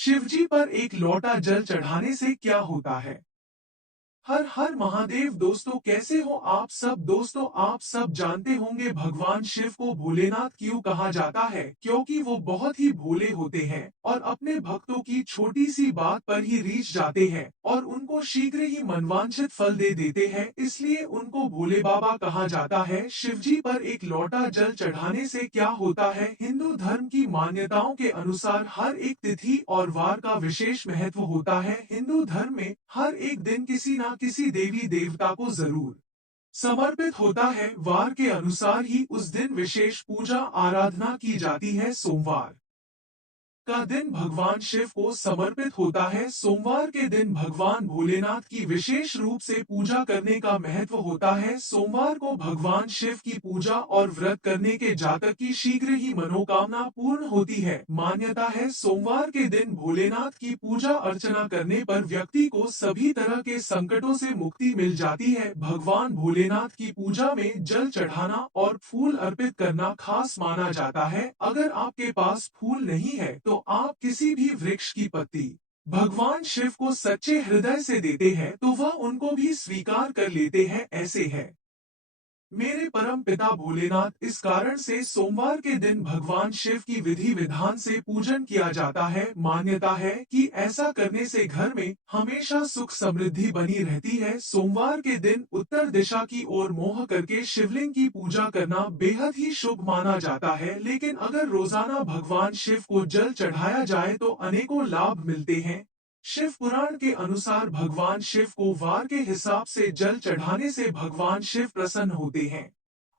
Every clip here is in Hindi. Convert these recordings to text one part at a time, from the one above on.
शिवजी पर एक लोटा जल चढ़ाने से क्या होता है? हर हर महादेव। दोस्तों, कैसे हो आप सब? दोस्तों, आप सब जानते होंगे भगवान शिव को भोलेनाथ क्यों कहा जाता है, क्योंकि वो बहुत ही भोले होते हैं और अपने भक्तों की छोटी सी बात पर ही रीझ जाते हैं और उनको शीघ्र ही मनवांछित फल दे देते हैं, इसलिए उनको भोले बाबा कहा जाता है। शिवजी पर एक लोटा जल चढ़ाने से क्या होता है? हिंदू धर्म की मान्यताओं के अनुसार हर एक तिथि और वार का विशेष महत्व होता है। हिंदू धर्म में हर एक दिन किसी ना किसी देवी देवता को जरूर समर्पित होता है। वार के अनुसार ही उस दिन विशेष पूजा आराधना की जाती है। सोमवार का दिन भगवान शिव को समर्पित होता है। सोमवार के दिन भगवान भोलेनाथ की विशेष रूप से पूजा करने का महत्व होता है। सोमवार को भगवान शिव की पूजा और व्रत करने के जातक की शीघ्र ही मनोकामना पूर्ण होती है। मान्यता है सोमवार के दिन भोलेनाथ की पूजा अर्चना करने पर व्यक्ति को सभी तरह के संकटों से मुक्ति मिल जाती है। भगवान भोलेनाथ की पूजा में जल चढ़ाना और फूल अर्पित करना खास माना जाता है। अगर आपके पास फूल नहीं है तो आप किसी भी वृक्ष की पत्ती भगवान शिव को सच्चे हृदय से देते हैं तो वह उनको भी स्वीकार कर लेते हैं। ऐसे है मेरे परम पिता भोलेनाथ। इस कारण से सोमवार के दिन भगवान शिव की विधि विधान से पूजन किया जाता है। मान्यता है कि ऐसा करने से घर में हमेशा सुख समृद्धि बनी रहती है। सोमवार के दिन उत्तर दिशा की ओर मुंह करके शिवलिंग की पूजा करना बेहद ही शुभ माना जाता है। लेकिन अगर रोजाना भगवान शिव को जल चढ़ाया जाए तो अनेकों लाभ मिलते हैं। शिव पुराण के अनुसार भगवान शिव को वार के हिसाब से जल चढ़ाने से भगवान शिव प्रसन्न होते हैं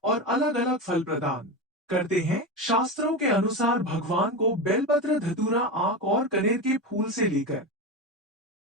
और अलग अलग फल प्रदान करते हैं। शास्त्रों के अनुसार भगवान को बेलपत्र, धतूरा, आक और कनेर के फूल से लेकर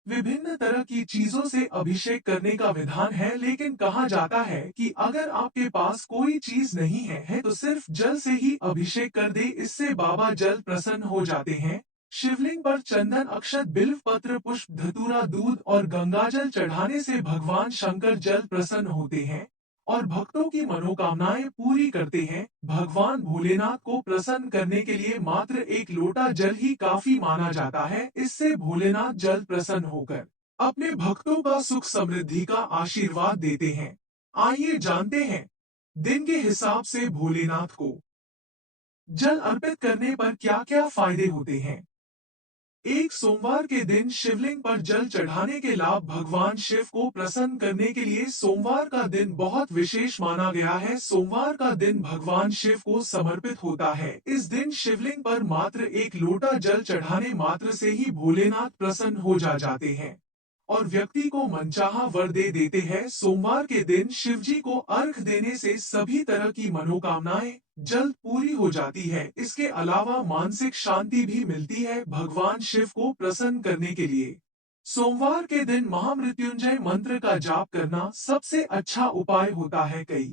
विभिन्न तरह की चीजों से अभिषेक करने का विधान है। लेकिन कहा जाता है कि अगर आपके पास कोई चीज नहीं है तो सिर्फ जल से ही अभिषेक कर दे, इससे बाबा जल प्रसन्न हो जाते हैं। शिवलिंग पर चंदन, अक्षत, बिल्व पत्र, पुष्प, धतूरा, दूध और गंगाजल चढ़ाने से भगवान शंकर जल प्रसन्न होते हैं और भक्तों की मनोकामनाएं पूरी करते हैं। भगवान भोलेनाथ को प्रसन्न करने के लिए मात्र एक लोटा जल ही काफी माना जाता है। इससे भोलेनाथ जल प्रसन्न होकर अपने भक्तों का सुख समृद्धि का आशीर्वाद देते हैं। आइए जानते हैं दिन के हिसाब से भोलेनाथ को जल अर्पित करने पर क्या क्या फायदे होते हैं। एक सोमवार के दिन शिवलिंग पर जल चढ़ाने के लाभ। भगवान शिव को प्रसन्न करने के लिए सोमवार का दिन बहुत विशेष माना गया है। सोमवार का दिन भगवान शिव को समर्पित होता है। इस दिन शिवलिंग पर मात्र एक लोटा जल चढ़ाने मात्र से ही भोलेनाथ प्रसन्न हो जाते हैं और व्यक्ति को मनचाहा वर दे देते हैं। सोमवार के दिन शिवजी को अर्घ देने से सभी तरह की मनोकामनाएं जल्द पूरी हो जाती है। इसके अलावा मानसिक शांति भी मिलती है। भगवान शिव को प्रसन्न करने के लिए सोमवार के दिन महामृत्युंजय मंत्र का जाप करना सबसे अच्छा उपाय होता है। कई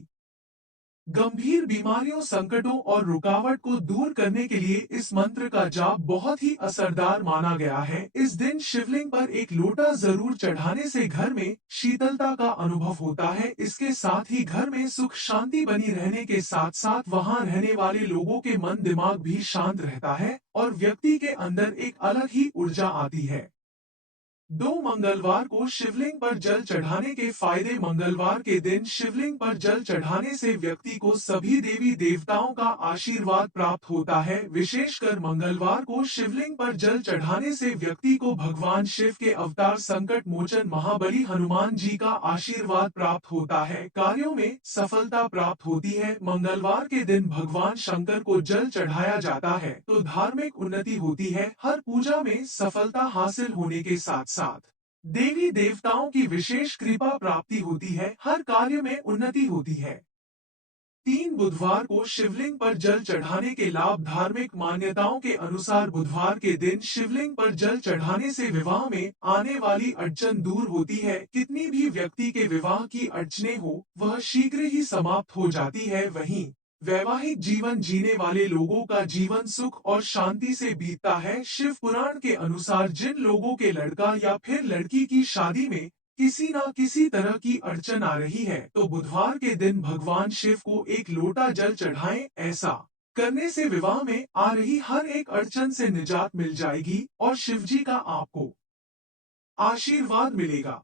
गंभीर बीमारियों, संकटों और रुकावट को दूर करने के लिए इस मंत्र का जाप बहुत ही असरदार माना गया है। इस दिन शिवलिंग पर एक लोटा जरूर चढ़ाने से घर में शीतलता का अनुभव होता है। इसके साथ ही घर में सुख शांति बनी रहने के साथ साथ वहां रहने वाले लोगों के मन दिमाग भी शांत रहता है और व्यक्ति के अंदर एक अलग ही ऊर्जा आती है। 2 मंगलवार को शिवलिंग पर जल चढ़ाने के फायदे। मंगलवार के दिन शिवलिंग पर जल चढ़ाने से व्यक्ति को सभी देवी देवताओं का आशीर्वाद प्राप्त होता है। विशेषकर मंगलवार को शिवलिंग पर जल चढ़ाने से व्यक्ति को भगवान शिव के अवतार संकट मोचन महाबली हनुमान जी का आशीर्वाद प्राप्त होता है। कार्यों में सफलता प्राप्त होती है। मंगलवार के दिन भगवान शंकर को जल चढ़ाया जाता है तो धार्मिक उन्नति होती है। हर पूजा में सफलता हासिल होने के साथ साथ देवी देवताओं की विशेष कृपा प्राप्ति होती है। हर कार्य में उन्नति होती है। 3 बुधवार को शिवलिंग पर जल चढ़ाने के लाभ। धार्मिक मान्यताओं के अनुसार बुधवार के दिन शिवलिंग पर जल चढ़ाने से विवाह में आने वाली अड़चन दूर होती है। कितनी भी व्यक्ति के विवाह की अड़चनें हो वह शीघ्र ही समाप्त हो जाती है। वहीं वैवाहिक जीवन जीने वाले लोगों का जीवन सुख और शांति से बीतता है। शिव पुराण के अनुसार जिन लोगों के लड़का या फिर लड़की की शादी में किसी ना किसी तरह की अड़चन आ रही है तो बुधवार के दिन भगवान शिव को एक लोटा जल चढ़ाएं। ऐसा करने से विवाह में आ रही हर एक अड़चन से निजात मिल जाएगी और शिवजी का आपको आशीर्वाद मिलेगा।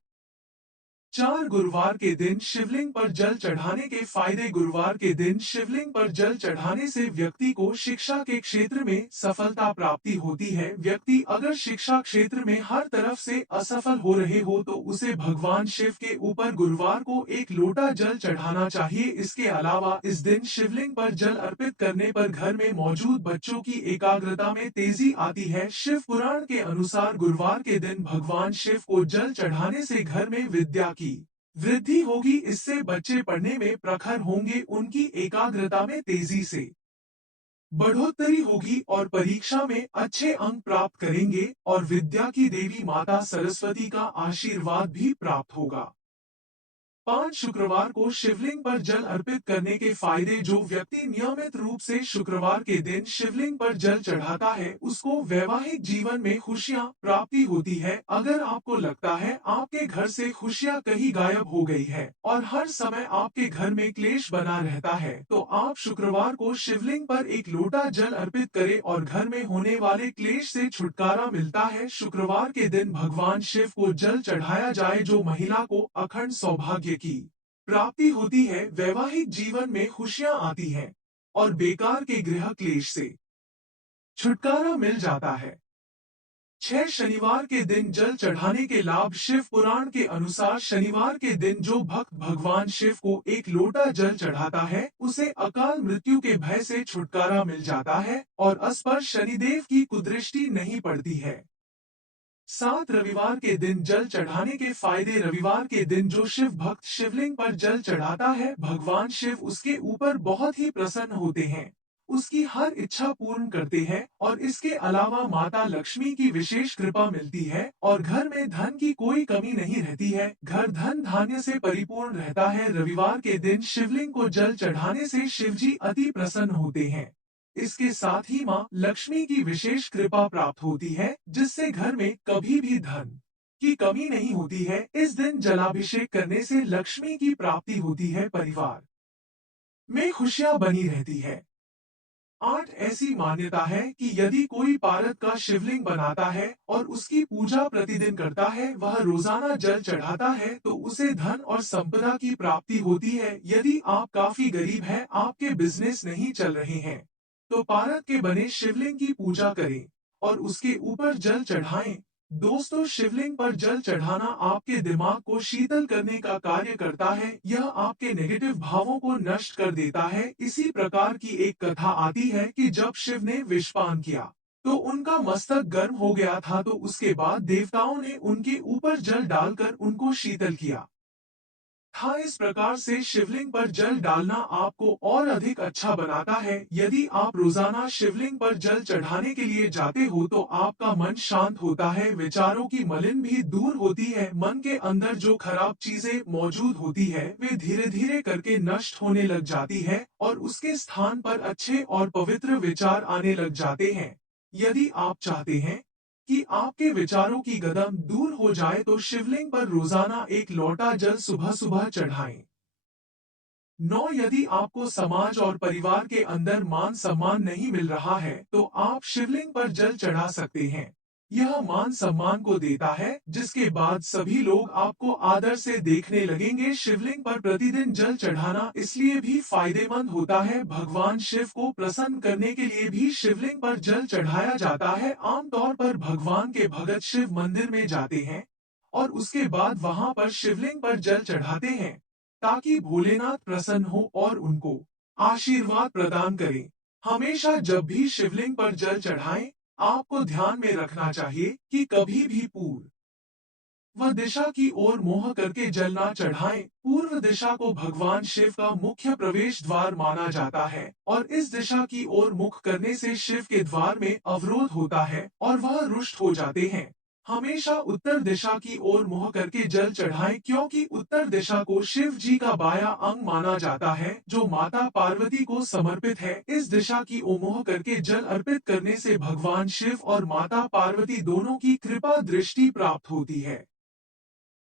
4 गुरुवार के दिन शिवलिंग पर जल चढ़ाने के फायदे। गुरुवार के दिन शिवलिंग पर जल चढ़ाने से व्यक्ति को शिक्षा के क्षेत्र में सफलता प्राप्ति होती है। व्यक्ति अगर शिक्षा क्षेत्र में हर तरफ से असफल हो रहे हो तो उसे भगवान शिव के ऊपर गुरुवार को एक लोटा जल चढ़ाना चाहिए। इसके अलावा इस दिन शिवलिंग पर जल अर्पित करने पर घर में मौजूद बच्चों की एकाग्रता में तेजी आती है। शिव पुराण के अनुसार गुरुवार के दिन भगवान शिव को जल चढ़ाने से घर में विद्या की वृद्धि होगी। इससे बच्चे पढ़ने में प्रखर होंगे, उनकी एकाग्रता में तेजी से बढ़ोतरी होगी और परीक्षा में अच्छे अंक प्राप्त करेंगे और विद्या की देवी माता सरस्वती का आशीर्वाद भी प्राप्त होगा। 5 शुक्रवार को शिवलिंग पर जल अर्पित करने के फायदे। जो व्यक्ति नियमित रूप से शुक्रवार के दिन शिवलिंग पर जल चढ़ाता है उसको वैवाहिक जीवन में खुशियां प्राप्ति होती है। अगर आपको लगता है आपके घर से खुशियां कहीं गायब हो गई है और हर समय आपके घर में क्लेश बना रहता है तो आप शुक्रवार को शिवलिंग पर एक लोटा जल अर्पित करें और घर में होने वाले क्लेश से छुटकारा मिलता है। शुक्रवार के दिन भगवान शिव को जल चढ़ाया जाए। जो महिला को अखंड सौभाग्य की प्राप्ति होती है, वैवाहिक जीवन में खुशियां आती हैं और बेकार के गृह क्लेश से छुटकारा मिल जाता है। 6 शनिवार के दिन जल चढ़ाने के लाभ। शिव पुराण के अनुसार शनिवार के दिन जो भक्त भगवान शिव को एक लोटा जल चढ़ाता है उसे अकाल मृत्यु के भय से छुटकारा मिल जाता है और अस्पर्श शनिदेव की कुदृष्टि नहीं पड़ती है। 7 रविवार के दिन जल चढ़ाने के फायदे। रविवार के दिन जो शिव भक्त शिवलिंग पर जल चढ़ाता है भगवान शिव उसके ऊपर बहुत ही प्रसन्न होते हैं, उसकी हर इच्छा पूर्ण करते हैं और इसके अलावा माता लक्ष्मी की विशेष कृपा मिलती है और घर में धन की कोई कमी नहीं रहती है। घर धन धान्य से परिपूर्ण रहता है। रविवार के दिन शिवलिंग को जल चढ़ाने से शिवजी अति प्रसन्न होते हैं। इसके साथ ही माँ लक्ष्मी की विशेष कृपा प्राप्त होती है जिससे घर में कभी भी धन की कमी नहीं होती है। इस दिन जलाभिषेक करने से लक्ष्मी की प्राप्ति होती है, परिवार में खुशियां बनी रहती है। 8 ऐसी मान्यता है कि यदि कोई पारद का शिवलिंग बनाता है और उसकी पूजा प्रतिदिन करता है, वह रोजाना जल चढ़ाता है तो उसे धन और संपदा की प्राप्ति होती है। यदि आप काफी गरीब हैं, आपके बिजनेस नहीं चल रहे हैं तो पारद के बने शिवलिंग की पूजा करें और उसके ऊपर जल चढ़ाएं। दोस्तों, शिवलिंग पर जल चढ़ाना आपके दिमाग को शीतल करने का कार्य करता है। यह आपके नेगेटिव भावों को नष्ट कर देता है। इसी प्रकार की एक कथा आती है कि जब शिव ने विषपान किया तो उनका मस्तक गर्म हो गया था, तो उसके बाद देवताओं ने उनके ऊपर जल डालकर उनको शीतल किया था। इस प्रकार से शिवलिंग पर जल डालना आपको और अधिक अच्छा बनाता है। यदि आप रोजाना शिवलिंग पर जल चढ़ाने के लिए जाते हो तो आपका मन शांत होता है, विचारों की मलिन भी दूर होती है। मन के अंदर जो खराब चीजें मौजूद होती है वे धीरे धीरे करके नष्ट होने लग जाती है और उसके स्थान पर अच्छे और पवित्र विचार आने लग जाते हैं। यदि आप चाहते हैं कि आपके विचारों की गदम दूर हो जाए तो शिवलिंग पर रोजाना एक लोटा जल सुबह सुबह चढ़ाएं। 9 यदि आपको समाज और परिवार के अंदर मान सम्मान नहीं मिल रहा है तो आप शिवलिंग पर जल चढ़ा सकते हैं। यह मान सम्मान को देता है जिसके बाद सभी लोग आपको आदर से देखने लगेंगे। शिवलिंग पर प्रतिदिन जल चढ़ाना इसलिए भी फायदेमंद होता है, भगवान शिव को प्रसन्न करने के लिए भी शिवलिंग पर जल चढ़ाया जाता है। आमतौर पर भगवान के भगत शिव मंदिर में जाते हैं और उसके बाद वहां पर शिवलिंग पर जल चढ़ाते हैं ताकि भोलेनाथ प्रसन्न हो और उनको आशीर्वाद प्रदान करें। हमेशा जब भी शिवलिंग पर जल चढ़ाएं, आपको ध्यान में रखना चाहिए कि कभी भी पूर्व वह दिशा की ओर मुंह करके जल ना चढ़ाएं। पूर्व दिशा को भगवान शिव का मुख्य प्रवेश द्वार माना जाता है और इस दिशा की ओर मुख करने से शिव के द्वार में अवरोध होता है और वह रुष्ट हो जाते हैं। हमेशा उत्तर दिशा की ओर मुंह करके जल चढ़ाएं क्योंकि उत्तर दिशा को शिव जी का बाया अंग माना जाता है जो माता पार्वती को समर्पित है। इस दिशा की ओर मुंह करके जल अर्पित करने से भगवान शिव और माता पार्वती दोनों की कृपा दृष्टि प्राप्त होती है।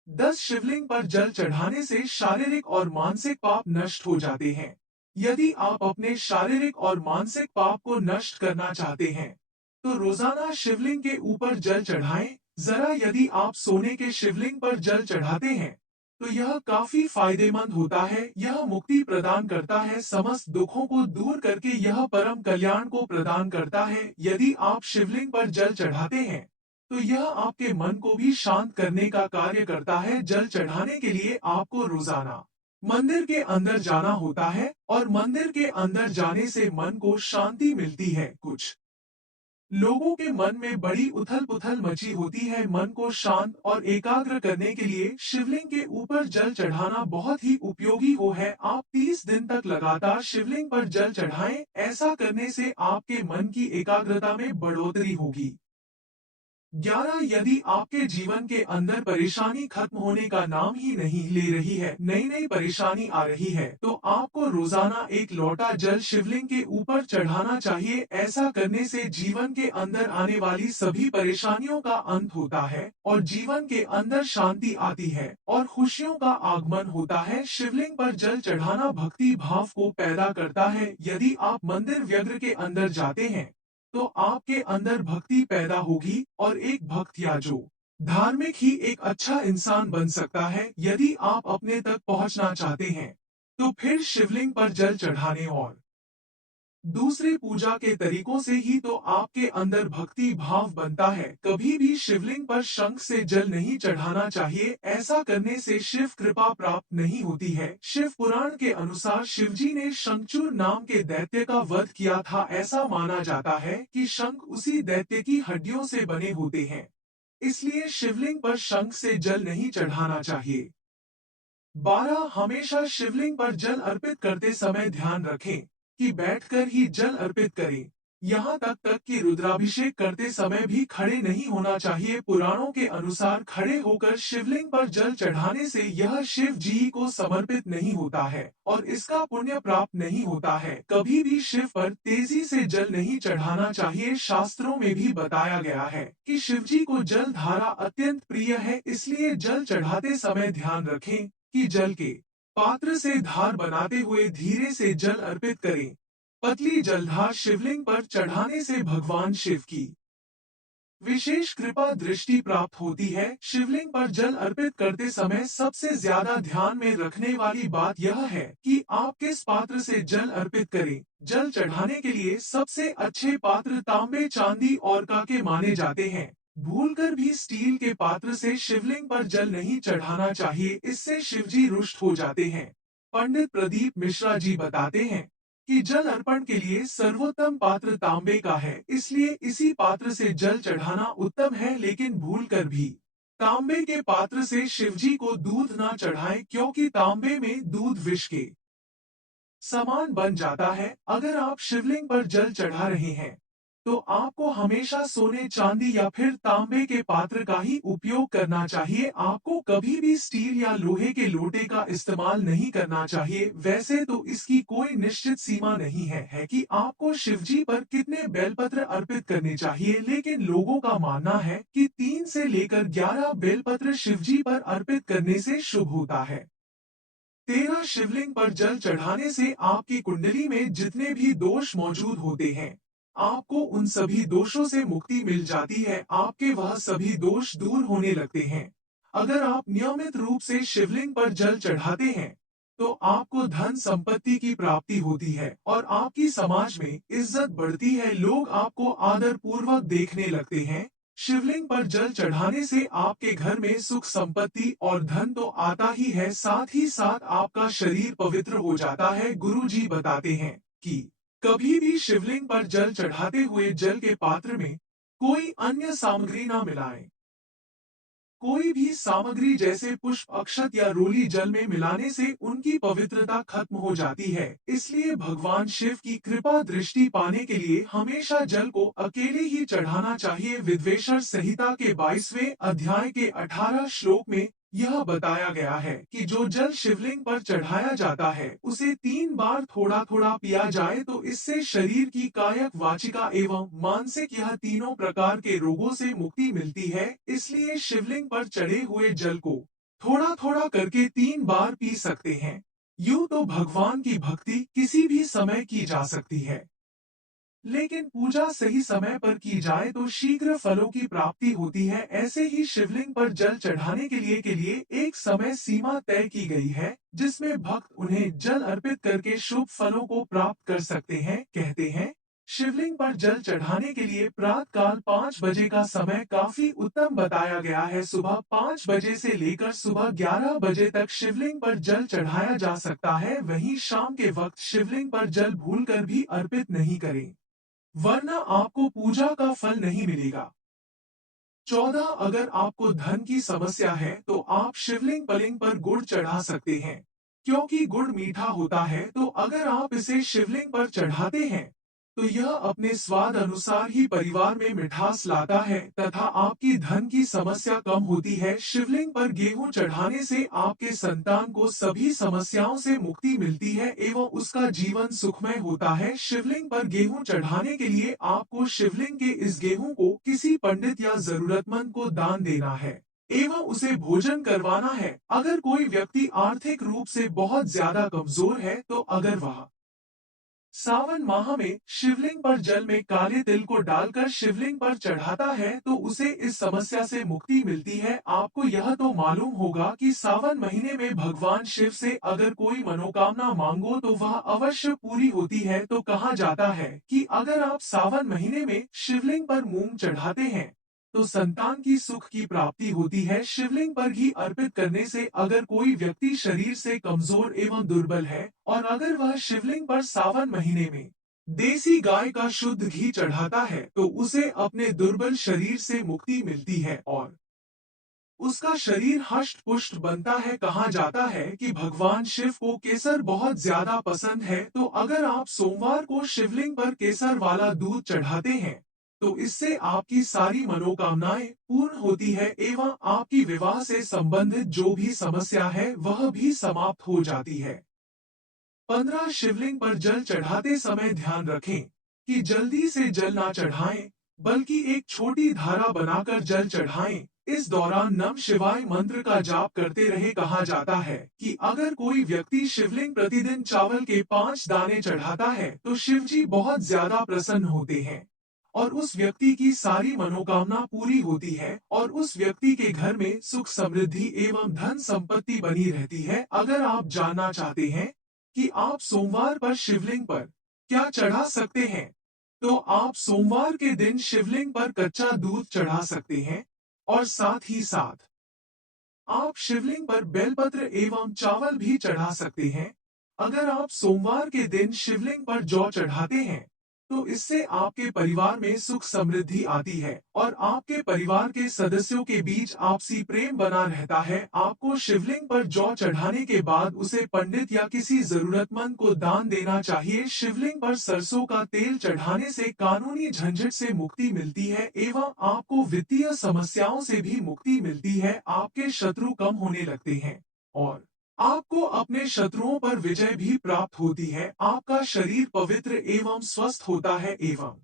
10 शिवलिंग पर जल चढ़ाने से शारीरिक और मानसिक पाप नष्ट हो जाते हैं। यदि आप अपने शारीरिक और मानसिक पाप को नष्ट करना चाहते हैं, तो रोजाना शिवलिंग के ऊपर जल चढ़ाएं। जरा यदि आप सोने के शिवलिंग पर जल चढ़ाते हैं, तो यह काफी फायदेमंद होता है। यह मुक्ति प्रदान करता है, समस्त दुखों को दूर करके यह परम कल्याण को प्रदान करता है। यदि आप शिवलिंग पर जल चढ़ाते हैं, तो यह आपके मन को भी शांत करने का कार्य करता है। जल चढ़ाने के लिए आपको रोजाना मंदिर के अंदर जाना होता है और मंदिर के अंदर जाने से मन को शांति मिलती है। कुछ लोगों के मन में बड़ी उथल पुथल मची होती है। मन को शांत और एकाग्र करने के लिए शिवलिंग के ऊपर जल चढ़ाना बहुत ही उपयोगी हो है। आप 30 दिन तक लगातार शिवलिंग पर जल चढ़ाएं। ऐसा करने से आपके मन की एकाग्रता में बढ़ोतरी होगी। 11, यदि आपके जीवन के अंदर परेशानी खत्म होने का नाम ही नहीं ले रही है, नई नई परेशानी आ रही है, तो आपको रोजाना एक लोटा जल शिवलिंग के ऊपर चढ़ाना चाहिए। ऐसा करने से जीवन के अंदर आने वाली सभी परेशानियों का अंत होता है और जीवन के अंदर शांति आती है और खुशियों का आगमन होता है। शिवलिंग पर जल चढ़ाना भक्ति भाव को पैदा करता है। यदि आप मंदिर व्यग्र के अंदर जाते हैं, तो आपके अंदर भक्ति पैदा होगी और एक भक्त या जो धार्मिक ही एक अच्छा इंसान बन सकता है। यदि आप अपने तक पहुंचना चाहते हैं, तो फिर शिवलिंग पर जल चढ़ाने और दूसरे पूजा के तरीकों से ही तो आपके अंदर भक्ति भाव बनता है। कभी भी शिवलिंग पर शंख से जल नहीं चढ़ाना चाहिए। ऐसा करने से शिव कृपा प्राप्त नहीं होती है। शिव पुराण के अनुसार शिवजी ने शंखचूर नाम के दैत्य का वध किया था। ऐसा माना जाता है कि शंख उसी दैत्य की हड्डियों से बने होते हैं, इसलिए शिवलिंग पर शंख से जल नहीं चढ़ाना चाहिए। 12, हमेशा शिवलिंग पर जल अर्पित करते समय ध्यान रखें कि बैठकर ही जल अर्पित करें। यहाँ तक कि रुद्राभिषेक करते समय भी खड़े नहीं होना चाहिए। पुराणों के अनुसार खड़े होकर शिवलिंग पर जल चढ़ाने से यह शिव जी को समर्पित नहीं होता है और इसका पुण्य प्राप्त नहीं होता है। कभी भी शिव पर तेजी से जल नहीं चढ़ाना चाहिए। शास्त्रों में भी बताया गया है कि शिव जी को जल धारा अत्यंत प्रिय है, इसलिए जल चढ़ाते समय ध्यान रखें कि जल के पात्र से धार बनाते हुए धीरे से जल अर्पित करें। पतली जलधार शिवलिंग पर चढ़ाने से भगवान शिव की विशेष कृपा दृष्टि प्राप्त होती है। शिवलिंग पर जल अर्पित करते समय सबसे ज्यादा ध्यान में रखने वाली बात यह है कि आप किस पात्र से जल अर्पित करें। जल चढ़ाने के लिए सबसे अच्छे पात्र तांबे, चांदी और कांके माने जाते हैं। भूलकर भी स्टील के पात्र से शिवलिंग पर जल नहीं चढ़ाना चाहिए, इससे शिवजी रुष्ट हो जाते हैं। पंडित प्रदीप मिश्रा जी बताते हैं कि जल अर्पण के लिए सर्वोत्तम पात्र तांबे का है, इसलिए इसी पात्र से जल चढ़ाना उत्तम है। लेकिन भूलकर भी तांबे के पात्र से शिवजी को दूध ना चढ़ाएं, क्योंकि तांबे में दूध विष के समान बन जाता है। अगर आप शिवलिंग पर जल चढ़ा रहे हैं, तो आपको हमेशा सोने, चांदी या फिर तांबे के पात्र का ही उपयोग करना चाहिए। आपको कभी भी स्टील या लोहे के लोटे का इस्तेमाल नहीं करना चाहिए। वैसे तो इसकी कोई निश्चित सीमा नहीं है कि आपको शिवजी पर कितने बेलपत्र अर्पित करने चाहिए, लेकिन लोगों का मानना है कि 3 से लेकर 11 बेलपत्र शिवजी पर अर्पित करने से शुभ होता है। 13, शिवलिंग पर जल चढ़ाने से आपकी कुंडली में जितने भी दोष मौजूद होते हैं, आपको उन सभी दोषों से मुक्ति मिल जाती है। आपके वह सभी दोष दूर होने लगते हैं। अगर आप नियमित रूप से शिवलिंग पर जल चढ़ाते हैं, तो आपको धन संपत्ति की प्राप्ति होती है और आपकी समाज में इज्जत बढ़ती है। लोग आपको आदर पूर्वक देखने लगते हैं। शिवलिंग पर जल चढ़ाने से आपके घर में सुख, संपत्ति और धन तो आता ही है, साथ ही साथ आपका शरीर पवित्र हो जाता है। गुरु जी बताते हैं कि कभी भी शिवलिंग पर जल चढ़ाते हुए जल के पात्र में कोई अन्य सामग्री ना मिलाएं। कोई भी सामग्री जैसे पुष्प, अक्षत या रोली जल में मिलाने से उनकी पवित्रता खत्म हो जाती है। इसलिए भगवान शिव की कृपा दृष्टि पाने के लिए हमेशा जल को अकेले ही चढ़ाना चाहिए। विद्वेषर संहिता के 22वें अध्याय के 18 श्लोक में यह बताया गया है कि जो जल शिवलिंग पर चढ़ाया जाता है, उसे 3 बार थोड़ा थोड़ा पिया जाए तो इससे शरीर की कायक, वाचिका एवं मानसिक यह तीनों प्रकार के रोगों से मुक्ति मिलती है। इसलिए शिवलिंग पर चढ़े हुए जल को थोड़ा थोड़ा करके 3 बार पी सकते हैं। यूं तो भगवान की भक्ति किसी भी समय की जा सकती है, लेकिन पूजा सही समय पर की जाए तो शीघ्र फलों की प्राप्ति होती है। ऐसे ही शिवलिंग पर जल चढ़ाने के लिए एक समय सीमा तय की गई है, जिसमें भक्त उन्हें जल अर्पित करके शुभ फलों को प्राप्त कर सकते हैं। कहते हैं, शिवलिंग पर जल चढ़ाने के लिए प्रातःकाल 5 बजे का समय काफी उत्तम बताया गया है। सुबह 5 बजे से लेकर सुबह 11 बजे तक शिवलिंग पर जल चढ़ाया जा सकता है। वहीं शाम के वक्त शिवलिंग पर जल भूलकर भी अर्पित नहीं करें, वरना आपको पूजा का फल नहीं मिलेगा। 14, अगर आपको धन की समस्या है तो आप शिवलिंग पलिंग पर गुड़ चढ़ा सकते हैं, क्योंकि गुड़ मीठा होता है। तो अगर आप इसे शिवलिंग पर चढ़ाते हैं तो यह अपने स्वाद अनुसार ही परिवार में मिठास लाता है तथा आपकी धन की समस्या कम होती है। शिवलिंग पर गेहूं चढ़ाने से आपके संतान को सभी समस्याओं से मुक्ति मिलती है एवं उसका जीवन सुखमय होता है। शिवलिंग पर गेहूं चढ़ाने के लिए आपको शिवलिंग के इस गेहूं को किसी पंडित या जरूरतमंद को दान देना है एवं उसे भोजन करवाना है। अगर कोई व्यक्ति आर्थिक रूप से बहुत ज्यादा कमजोर है तो अगर वह सावन माह में शिवलिंग पर जल में काले तिल को डालकर शिवलिंग पर चढ़ाता है तो उसे इस समस्या से मुक्ति मिलती है। आपको यह तो मालूम होगा कि सावन महीने में भगवान शिव से अगर कोई मनोकामना मांगो तो वह अवश्य पूरी होती है। तो कहा जाता है कि अगर आप सावन महीने में शिवलिंग पर मूंग चढ़ाते हैं तो संतान की सुख की प्राप्ति होती है। शिवलिंग पर घी अर्पित करने से अगर कोई व्यक्ति शरीर से कमजोर एवं दुर्बल है और अगर वह शिवलिंग पर सावन महीने में देसी गाय का शुद्ध घी चढ़ाता है तो उसे अपने दुर्बल शरीर से मुक्ति मिलती है और उसका शरीर हष्ट पुष्ट बनता है। कहा जाता है कि भगवान शिव को केसर बहुत ज्यादा पसंद है। तो अगर आप सोमवार को शिवलिंग पर केसर वाला दूध चढ़ाते हैं तो इससे आपकी सारी मनोकामनाएं पूर्ण होती है एवं आपकी विवाह से संबंधित जो भी समस्या है वह भी समाप्त हो जाती है। 15, शिवलिंग पर जल चढ़ाते समय ध्यान रखें कि जल्दी से जल ना चढ़ाएं, बल्कि एक छोटी धारा बनाकर जल चढ़ाएं। इस दौरान नम शिवाय मंत्र का जाप करते रहे। कहा जाता है कि अगर कोई व्यक्ति शिवलिंग प्रतिदिन चावल के 5 दाने चढ़ाता है तो शिव जी बहुत ज्यादा प्रसन्न होते हैं और उस व्यक्ति की सारी मनोकामना पूरी होती है और उस व्यक्ति के घर में सुख समृद्धि एवं धन संपत्ति बनी रहती है। अगर आप जानना चाहते हैं कि आप सोमवार पर शिवलिंग पर क्या चढ़ा सकते हैं, तो आप सोमवार के दिन शिवलिंग पर कच्चा दूध चढ़ा सकते हैं और साथ ही साथ आप शिवलिंग पर बेलपत्र एवं चावल भी चढ़ा सकते हैं। अगर आप सोमवार के दिन शिवलिंग पर जौ चढ़ाते हैं तो इससे आपके परिवार में सुख समृद्धि आती है और आपके परिवार के सदस्यों के बीच आपसी प्रेम बना रहता है। आपको शिवलिंग पर जौ चढ़ाने के बाद उसे पंडित या किसी जरूरतमंद को दान देना चाहिए। शिवलिंग पर सरसों का तेल चढ़ाने से कानूनी झंझट से मुक्ति मिलती है एवं आपको वित्तीय समस्याओं से भी मुक्ति मिलती है। आपके शत्रु कम होने लगते हैं और आपको अपने शत्रुओं पर विजय भी प्राप्त होती है। आपका शरीर पवित्र एवं स्वस्थ होता है एवं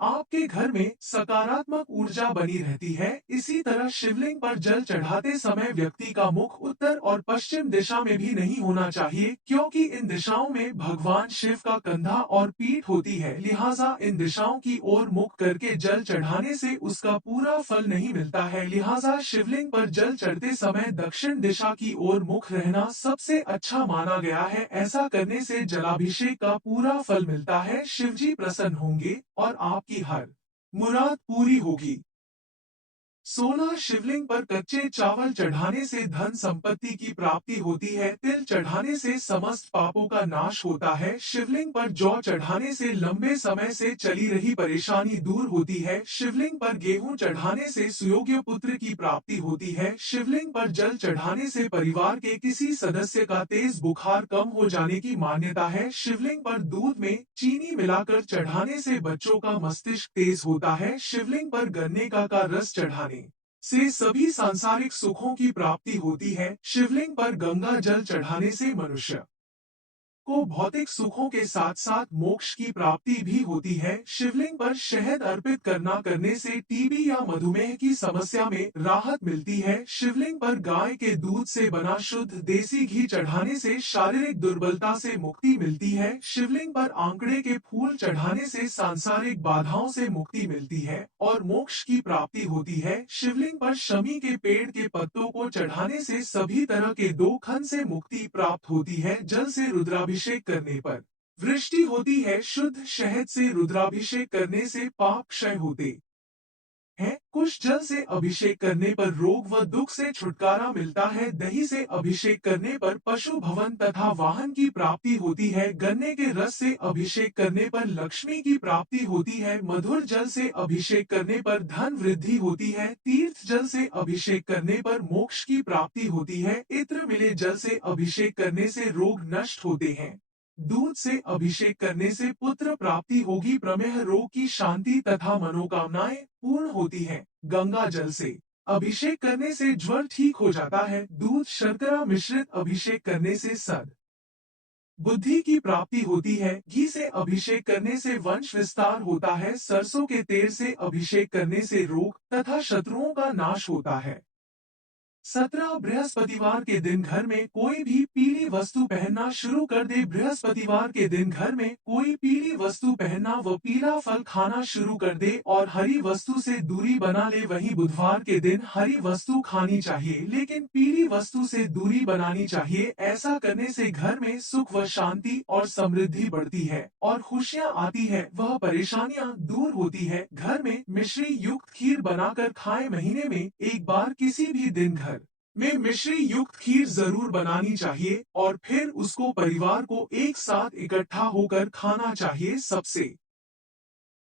आपके घर में सकारात्मक ऊर्जा बनी रहती है। इसी तरह शिवलिंग पर जल चढ़ाते समय व्यक्ति का मुख उत्तर और पश्चिम दिशा में भी नहीं होना चाहिए, क्योंकि इन दिशाओं में भगवान शिव का कंधा और पीठ होती है। लिहाजा इन दिशाओं की ओर मुख करके जल चढ़ाने से उसका पूरा फल नहीं मिलता है। लिहाजा शिवलिंग पर जल चढ़ते समय दक्षिण दिशा की ओर मुख रहना सबसे अच्छा माना गया है। ऐसा करने से जलाभिषेक का पूरा फल मिलता है, शिवजी प्रसन्न होंगे और आपकी हर मुराद पूरी होगी। 16, शिवलिंग पर कच्चे चावल चढ़ाने से धन संपत्ति की प्राप्ति होती है। तिल चढ़ाने से समस्त पापों का नाश होता है। शिवलिंग पर जौ चढ़ाने से लंबे समय से चली रही परेशानी दूर होती है। शिवलिंग पर गेहूं चढ़ाने से सुयोग्य पुत्र की प्राप्ति होती है। शिवलिंग पर जल चढ़ाने से परिवार के किसी सदस्य का तेज बुखार कम हो जाने की मान्यता है। शिवलिंग पर दूध में चीनी मिलाकर चढ़ाने से बच्चों का मस्तिष्क तेज होता है। शिवलिंग पर गन्ने का रस चढ़ाने से सभी सांसारिक सुखों की प्राप्ति होती है। शिवलिंग पर गंगा जल चढ़ाने से मनुष्य को भौतिक सुखों के साथ साथ मोक्ष की प्राप्ति भी होती है। शिवलिंग पर शहद अर्पित करने से टीबी या मधुमेह की समस्या में राहत मिलती है। शिवलिंग पर गाय के दूध से बना शुद्ध देसी घी चढ़ाने से शारीरिक दुर्बलता से मुक्ति मिलती है। शिवलिंग पर आंकड़े के फूल चढ़ाने से सांसारिक बाधाओं से मुक्ति मिलती है और मोक्ष की प्राप्ति होती है। शिवलिंग पर शमी के पेड़ के पत्तों को चढ़ाने से सभी तरह के दोखन से मुक्ति प्राप्त होती है। जल से रुद्राभिषेक करने पर वृष्टि होती है। शुद्ध शहद से रुद्राभिषेक करने से पाप क्षय होते हैं। कुछ जल से अभिषेक करने पर रोग व दुख से छुटकारा मिलता है। दही से अभिषेक करने पर पशु भवन तथा वाहन की प्राप्ति होती है। गन्ने के रस से अभिषेक करने पर लक्ष्मी की प्राप्ति होती है। मधुर जल से अभिषेक करने पर धन वृद्धि होती है। तीर्थ जल से अभिषेक करने पर मोक्ष की प्राप्ति होती है। इत्र मिले जल से अभिषेक करने से रोग नष्ट होते हैं। दूध से अभिषेक करने से पुत्र प्राप्ति होगी। प्रमेह रोग की शांति तथा मनोकामनाएं पूर्ण होती हैं। गंगा जल से अभिषेक करने से ज्वर ठीक हो जाता है। दूध शर्करा मिश्रित अभिषेक करने से सद बुद्धि की प्राप्ति होती है। घी से अभिषेक करने से वंश विस्तार होता है। सरसों के तेल से अभिषेक करने से रोग तथा शत्रुओं का नाश होता है। 17 बृहस्पतिवार के दिन घर में कोई भी पीली वस्तु पहनना शुरू कर दे। बृहस्पतिवार के दिन घर में कोई पीली वस्तु पहनना व पीला फल खाना शुरू कर दे और हरी वस्तु से दूरी बना ले। वहीं बुधवार के दिन हरी वस्तु खानी चाहिए लेकिन पीली वस्तु से दूरी बनानी चाहिए। ऐसा करने से घर में सुख व शांति और समृद्धि बढ़ती है और खुशियाँ आती है। वह परेशानियाँ दूर होती है। घर में मिश्री युक्त खीर बनाकर खाएं। महीने में एक बार किसी भी दिन घर में मिश्री युक्त खीर जरूर बनानी चाहिए और फिर उसको परिवार को एक साथ इकट्ठा होकर खाना चाहिए। सबसे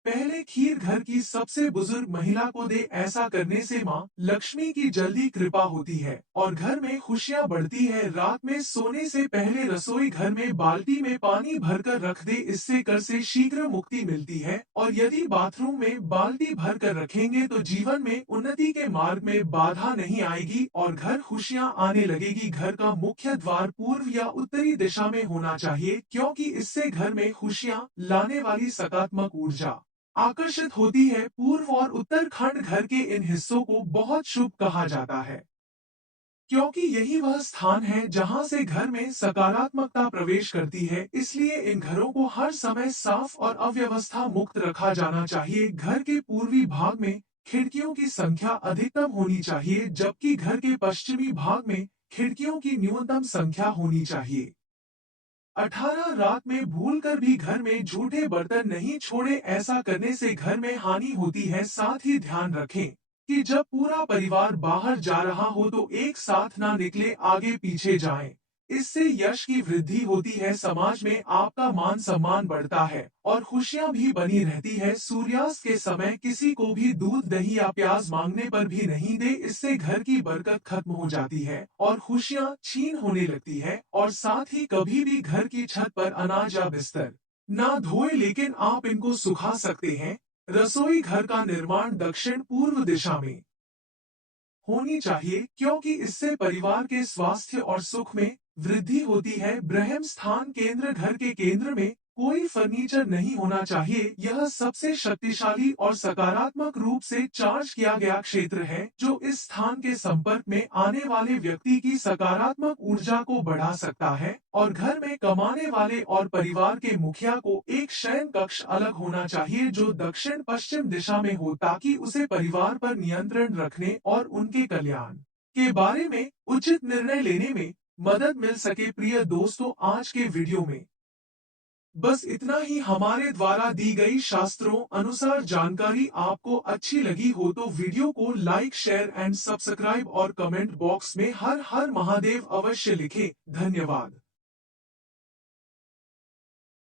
पहले खीर घर की सबसे बुजुर्ग महिला को दे। ऐसा करने से माँ लक्ष्मी की जल्दी कृपा होती है और घर में खुशियाँ बढ़ती है। रात में सोने से पहले रसोई घर में बाल्टी में पानी भरकर रख दे। इससे कर से शीघ्र मुक्ति मिलती है और यदि बाथरूम में बाल्टी भरकर रखेंगे तो जीवन में उन्नति के मार्ग में बाधा नहीं आएगी और घर खुशियाँ आने लगेगी। घर का मुख्य द्वार पूर्व या उत्तरी दिशा में होना चाहिए क्योंकि इससे घर में खुशियाँ लाने वाली सकारात्मक ऊर्जा आकर्षित होती है। पूर्व और उत्तर खंड घर के इन हिस्सों को बहुत शुभ कहा जाता है क्योंकि यही वह स्थान है जहां से घर में सकारात्मकता प्रवेश करती है। इसलिए इन घरों को हर समय साफ और अव्यवस्था मुक्त रखा जाना चाहिए। घर के पूर्वी भाग में खिड़कियों की संख्या अधिकतम होनी चाहिए जबकि घर के पश्चिमी भाग में खिड़कियों की न्यूनतम संख्या होनी चाहिए। 18 रात में भूलकर भी घर में झूठे बर्तन नहीं छोड़े। ऐसा करने से घर में हानि होती है। साथ ही ध्यान रखें कि जब पूरा परिवार बाहर जा रहा हो तो एक साथ ना निकले, आगे पीछे जाएं। इससे यश की वृद्धि होती है। समाज में आपका मान सम्मान बढ़ता है और खुशियां भी बनी रहती है। सूर्यास्त के समय किसी को भी दूध दही या प्याज मांगने पर भी नहीं दे। इससे घर की बरकत खत्म हो जाती है और खुशियां छीन होने लगती है। और साथ ही कभी भी घर की छत पर अनाज या बिस्तर ना धोए लेकिन आप इनको सुखा सकते हैं। रसोई घर का निर्माण दक्षिण पूर्व दिशा में होनी चाहिए क्योंकि इससे परिवार के स्वास्थ्य और सुख में वृद्धि होती है। ब्रह्म स्थान केंद्र घर के केंद्र में कोई फर्नीचर नहीं होना चाहिए। यह सबसे शक्तिशाली और सकारात्मक रूप से चार्ज किया गया क्षेत्र है जो इस स्थान के संपर्क में आने वाले व्यक्ति की सकारात्मक ऊर्जा को बढ़ा सकता है। और घर में कमाने वाले और परिवार के मुखिया को एक शयन कक्ष अलग होना चाहिए जो दक्षिण पश्चिम दिशा में हो ताकि उसे परिवार पर नियंत्रण रखने और उनके कल्याण के बारे में उचित निर्णय लेने में मदद मिल सके। प्रिय दोस्तों, आज के वीडियो में बस इतना ही। हमारे द्वारा दी गई शास्त्रों अनुसार जानकारी आपको अच्छी लगी हो तो वीडियो को लाइक शेयर एंड सब्सक्राइब और कमेंट बॉक्स में हर हर महादेव अवश्य लिखें। धन्यवाद।